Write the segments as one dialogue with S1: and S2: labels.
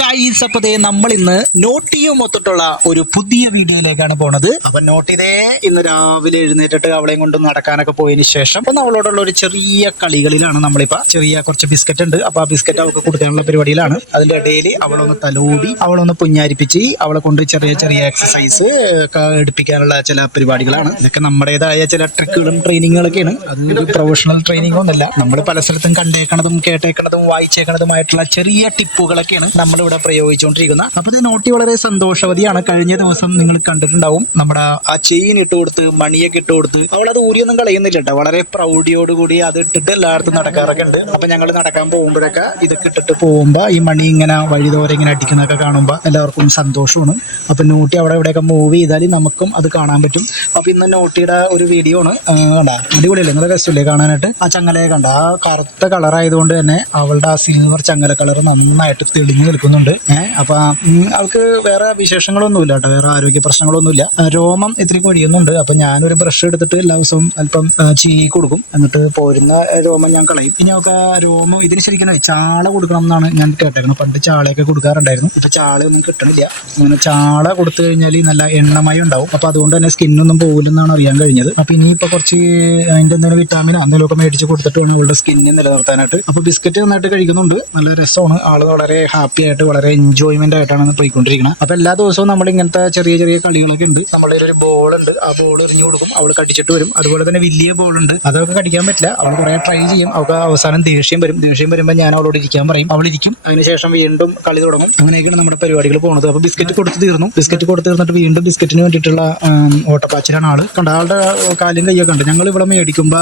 S1: Guys അപ്പൊ ദേ നമ്മൾ ഇന്ന് നോട്ടിയും ഒത്തിട്ടുള്ള ഒരു പുതിയ വീഡിയോയിലേക്കാണ് പോണത്. അപ്പൊ നോട്ടിതേ ഇന്ന് രാവിലെ എഴുന്നേറ്റിട്ട് അവളെയും കൊണ്ട് നടക്കാനൊക്കെ പോയതിനു ശേഷം അപ്പൊ അവളോടുള്ള ഒരു ചെറിയ കളികളിലാണ് നമ്മളിപ്പോ ചെറിയ കുറച്ച് ബിസ്ക്കറ്റ് ഉണ്ട്. അപ്പൊ ആ ബിസ്ക്കറ്റ് അവൾക്ക് കൊടുക്കാനുള്ള പരിപാടിയിലാണ്. അതിന്റെ ഇടയിൽ അവളൊന്ന് തലോടി അവളൊന്ന് പുഞ്ഞാരിപ്പിച്ച് അവളെ കൊണ്ട് ചെറിയ ചെറിയ എക്സസൈസ് എടുപ്പിക്കാനുള്ള ചില പരിപാടികളാണ്. ഇതൊക്കെ നമ്മുടേതായ ചില ട്രിക്കുകളും ട്രെയിനിങ്ങുകളൊക്കെയാണ് അത് പ്രൊഫഷണൽ ട്രെയിനിങ് ഒന്നല്ല നമ്മൾ പല സ്ഥലത്തും കണ്ടേക്കണതും കേട്ടേക്കണതും വായിച്ചേക്കണതുമായിട്ടുള്ള ചെറിയ ടിപ്പുകളൊക്കെയാണ് നമ്മളിവിടെ പ്രയോഗിച്ചുകൊണ്ടിരിക്കുന്നത് അപ്പൊ ഞാൻ നോട്ടി വളരെ സന്തോഷവതിയാണ്. കഴിഞ്ഞ ദിവസം നിങ്ങൾ കണ്ടിട്ടുണ്ടാവും നമ്മുടെ ആ ചെയിൻ ഇട്ട് കൊടുത്ത് മണിയൊക്കെ ഇട്ട് കൊടുത്ത് അവൾ അത് ഊരിയൊന്നും കളയുന്നില്ല കേട്ടോ വളരെ പ്രൗഢിയോടുകൂടി അത് ഇട്ടിട്ട് എല്ലായിടത്തും നടക്കാറൊക്കെ ഉണ്ട്. അപ്പൊ ഞങ്ങൾ നടക്കാൻ പോകുമ്പോഴൊക്കെ ഇതൊക്കെ ഇട്ടിട്ട് പോകുമ്പോ ഈ മണി ഇങ്ങനെ വഴിതോരെ ഇങ്ങനെ അടിക്കുന്നൊക്കെ കാണുമ്പോൾ എല്ലാവർക്കും സന്തോഷമാണ്. അപ്പൊ നോട്ടി അവിടെ എവിടെയൊക്കെ മൂവ് ചെയ്താൽ നമുക്കും അത് കാണാൻ പറ്റും. അപ്പൊ ഇന്ന് നോട്ടിയുടെ ഒരു വീഡിയോ ആണ്. കണ്ട? അടിപൊളിയല്ലേ? നിങ്ങളെ രസമില്ലേ കാണാനായിട്ട്? ആ ചങ്ങലയെ കണ്ട. ആ കറുത്ത കളർ ആയതുകൊണ്ട് തന്നെ അവളുടെ ആ സിൽവർ ചങ്ങല കളർ നന്നായിട്ട് തെളിഞ്ഞു നിൽക്കുന്നുണ്ട്. ഏഹ് അപ്പൊ അവൾക്ക് വേറെ വിശേഷങ്ങളൊന്നുമില്ല കേട്ടോ. വേറെ ആരോഗ്യ പ്രശ്നങ്ങളൊന്നുമില്ല രോമം ഇത്തിരി കൊഴിയുന്നുണ്ട്. അപ്പൊ ഞാനൊരു ബ്രഷ് എടുത്തിട്ട് എല്ലാ ദിവസവും അല്പം ചീ കൊടുക്കും. എന്നിട്ട് പോരുന്ന രോമം ഞാൻ കളയും. പിന്നെ അവൾക്ക് രോമം ഇതിന് ശരിക്കും ചാള കൊടുക്കണം എന്നാണ് ഞാൻ കേട്ടേക്കുന്നത് പണ്ട് ചാളയൊക്കെ കൊടുക്കാറുണ്ടായിരുന്നു. ഇപ്പൊ ചാളയൊന്നും കിട്ടണില്ല. അങ്ങനെ ചാള കൊടുത്തു കഴിഞ്ഞാൽ നല്ല എണ്ണമയം ഉണ്ടാവും. അപ്പൊ അതുകൊണ്ട് തന്നെ സ്കിന്നൊന്നും പോകില്ലെന്നാണ് അറിയാൻ കഴിഞ്ഞത്. അപ്പൊ ഇനിയിപ്പോ കുറച്ച് അതിന്റെ എന്തെങ്കിലും വിറ്റാമിനോ എന്തെങ്കിലുമൊക്കെ മേടിച്ച് കൊടുത്തിട്ട് വേണം അവളുടെ സ്കിന്നെ നിലനിർത്താനായിട്ട്. അപ്പൊ ബിസ്ക്കറ്റ് നന്നായിട്ട് കഴിക്കുന്നുണ്ട്. നല്ല രസമാണ്. ആൾ വളരെ ഹാപ്പി ആയിട്ട് വളരെ എൻജോയ്മെന്റ് ആയിട്ടാണ് പോയിക്കൊണ്ടിരിക്കുന്നത് അപ്പൊ എല്ലാ ദിവസവും നമ്മൾ ഇങ്ങനത്തെ ചെറിയ ചെറിയ കളികളൊക്കെ ഉണ്ട്. നമ്മളൊരു ഒരു ബോൾ ഉണ്ട്. ആ ബോൾ എറിഞ്ഞു കൊടുക്കും. അവൾ കടിച്ചിട്ട് വരും. അതുപോലെ തന്നെ വലിയ ബോൾ ഉണ്ട്. അതൊക്കെ കടിക്കാൻ പറ്റില്ല. അവൾ കുറെ ട്രൈ ചെയ്യും. അവൾക്ക് അവസാനം ദേഷ്യം വരും. ദേഷ്യം വരുമ്പോൾ ഞാൻ അവളോട് ഇരിക്കാൻ പറയും. അവൾ ഇരിക്കും. അതിനുശേഷം വീണ്ടും കളി തുടങ്ങും. അങ്ങനെയൊക്കെയാണ് നമ്മുടെ പരിപാടികൾ പോകുന്നത് അപ്പൊ ബിസ്ക്കറ്റ് കൊടുത്ത് തീർന്നു. ബിസ്ക്കറ്റ് കൊടുത്ത് തീർന്നിട്ട് വീണ്ടും ബിസ്ക്കറ്റിന് വേണ്ടിയിട്ടുള്ള ഓട്ടപ്പാച്ചിലാണ് ആൾ. കണ്ട? ആളുടെ കാലും കയ്യൊക്കെ ഉണ്ട് ഞങ്ങൾ ഇവിടെ മേടിക്കുമ്പോ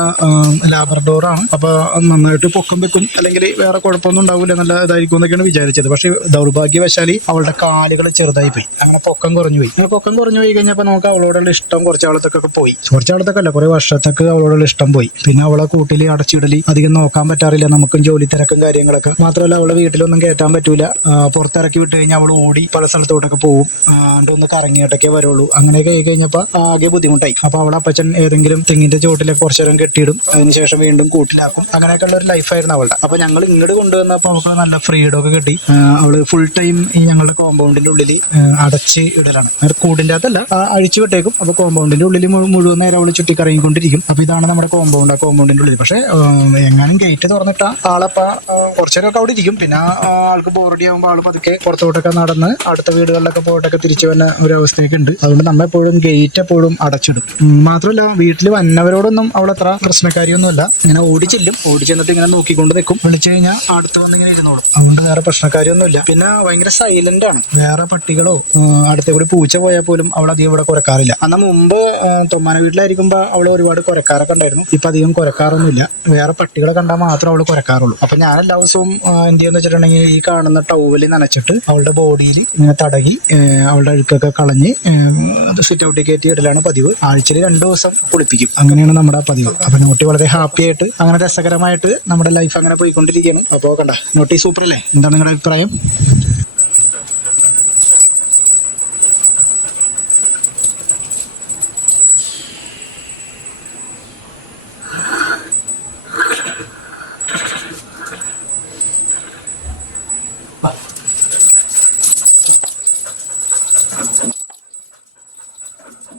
S1: ലാബർഡോറാണ് അപ്പൊ നന്നായിട്ട് പൊക്കും വെക്കും. അല്ലെങ്കിൽ വേറെ കുഴപ്പമൊന്നും ഉണ്ടാവില്ല നല്ല ഇതായിരിക്കും എന്നൊക്കെയാണ് വിചാരിച്ചത്. പക്ഷെ ദൗർഭാഗ്യവശാലി അവളുടെ കാലുകൾ ചെറുതായി പോയി. അങ്ങനെ പൊക്കം കുറഞ്ഞു പോയി. അങ്ങനെ പൊക്കം കുറഞ്ഞു പോയി കഴിഞ്ഞപ്പോൾ നമുക്ക് അവളോടുള്ള ഇഷ്ടം കുറച്ച് ആളത്തൊക്കെ പോയി. കുറച്ച് ആളത്തൊക്കെ അല്ല കുറെ വർഷത്തേക്ക് അവളോടുള്ള ഇഷ്ടം പോയി. പിന്നെ അവളെ കൂട്ടിൽ അടച്ചിടലി അധികം നോക്കാൻ പറ്റാറില്ല നമുക്കും ജോലി തിരക്കും കാര്യങ്ങളൊക്കെ. മാത്രമല്ല അവളെ വീട്ടിലൊന്നും കയറ്റാൻ പറ്റൂല. പുറത്തിറക്കി വിട്ട് കഴിഞ്ഞാൽ അവൾ ഓടി പല സ്ഥലത്തോട്ടൊക്കെ പോകും ഒന്ന് കറങ്ങിയിട്ടൊക്കെ വരുള്ളൂ. അങ്ങനെയൊക്കെ ആയി കഴിഞ്ഞപ്പോൾ ആകെ ബുദ്ധിമുട്ടായി. അപ്പൊ അവളെ അപ്പച്ചൻ ഏതെങ്കിലും തെങ്ങിന്റെ ചോട്ടിലൊക്കെ കുറച്ചു നേരം കെട്ടിയിടും അതിനുശേഷം വീണ്ടും കൂട്ടിലാക്കും. അങ്ങനെയൊക്കെ ഉള്ള ഒരു ലൈഫായിരുന്നു അവളുടെ. അപ്പൊ ഞങ്ങൾ ഇങ്ങോട്ട് കൊണ്ടുവന്നപ്പോൾ അവൾക്ക് നല്ല ഫ്രീഡം ഒക്കെ കിട്ടി. അവൾ ഫുൾ ടൈം ഈ ഞങ്ങളുടെ കോമ്പൗണ്ടിന്റെ ഉള്ളിൽ അടച്ച് ഇടലാണ്. കൂടിന്റെ അകത്തല്ല അഴിച്ചു വിട്ടേക്കും. അപ്പൊ കോമ്പൗണ്ടിന്റെ ഉള്ളിൽ മുഴു- മുഴുവൻ നേരം അവൾ ചുറ്റിക്കറങ്ങിക്കൊണ്ടിരിക്കും. അപ്പൊ ഇതാണ് നമ്മുടെ കോമ്പൗണ്ട് ആ കോമ്പൗണ്ടിന്റെ ഉള്ളിൽ. പക്ഷെ എങ്ങാനും ഗേറ്റ് തുറന്നിട്ട ആളപ്പ കുറച്ചേരൊക്കെ അവിടെ ഇരിക്കും. പിന്നെ ആൾക്ക് ബോറടി ആകുമ്പോൾ ആൾ പതുക്കെ പുറത്തോട്ടൊക്കെ നടന്ന് അടുത്ത വീടുകളിലൊക്കെ പോയിട്ടൊക്കെ തിരിച്ചു വന്ന ഒരു അവസ്ഥയൊക്കെ ഉണ്ട് അതുകൊണ്ട് നമ്മൾ എപ്പോഴും ഗേറ്റ് എപ്പോഴും അടച്ചിടും. മാത്രമല്ല വീട്ടിൽ വന്നവരോടൊന്നും അവൾ അത്ര പ്രശ്നക്കാരിയൊന്നുമല്ല. ഇങ്ങനെ ഓടിച്ചെല്ലും ഓടിച്ചെന്നിട്ട് ഓടി ചെന്നിട്ട് ഇങ്ങനെ നോക്കിക്കൊണ്ട് നിൽക്കും വിളിച്ചു കഴിഞ്ഞാൽ അടുത്ത് വന്ന് ഇങ്ങനെ ഇരുന്നോളും. അതുകൊണ്ട് വേറെ പ്രശ്നക്കാരിയൊന്നുമില്ല. പിന്നെ ഭയങ്കര സൈലന്റ് ആണ്. വേറെ പട്ടികളോ അടുത്ത കൂടി പൂച്ച പോയാൽ പോലും അവൾ അധികം ഇവിടെ കുറക്കാറില്ല. അന്ന് മുമ്പ് തൊമ്മാന വീട്ടിലായിരിക്കുമ്പോൾ അവൾ ഒരുപാട് കുരക്കാരൊക്കെ ഉണ്ടായിരുന്നു. ഇപ്പൊ അധികം കുരക്കാറൊന്നുമില്ല. വേറെ പട്ടികളെ കണ്ടാൽ മാത്രം അവൾ കുരക്കാറുള്ളൂ. അപ്പൊ ഞാൻ എല്ലാ ദിവസവും എന്ത് ചെയ്യുന്ന വെച്ചിട്ടുണ്ടെങ്കിൽ ഈ കാണുന്ന ടൗവൽ നനച്ചിട്ട് അവളുടെ ബോഡിയിൽ ഇങ്ങനെ തടകി അവളുടെ അഴുക്കൊക്കെ കളഞ്ഞ് സിറ്റ് ഔട്ടിൽ കയറ്റി ഇടലാണ് പതിവ്. ആഴ്ചയിൽ രണ്ടു ദിവസം കുളിപ്പിക്കും. അങ്ങനെയാണ് നമ്മുടെ പതിവ്. അപ്പൊ നോട്ടി വളരെ ഹാപ്പി ആയിട്ട് അങ്ങനെ രസകരമായിട്ട് നമ്മുടെ ലൈഫ് അങ്ങനെ പോയിക്കൊണ്ടിരിക്കുകയാണ്. അപ്പോൾ കണ്ട നോട്ടി സൂപ്പർ അല്ലേ? എന്താണ് നിങ്ങളുടെ അഭിപ്രായം? Bye.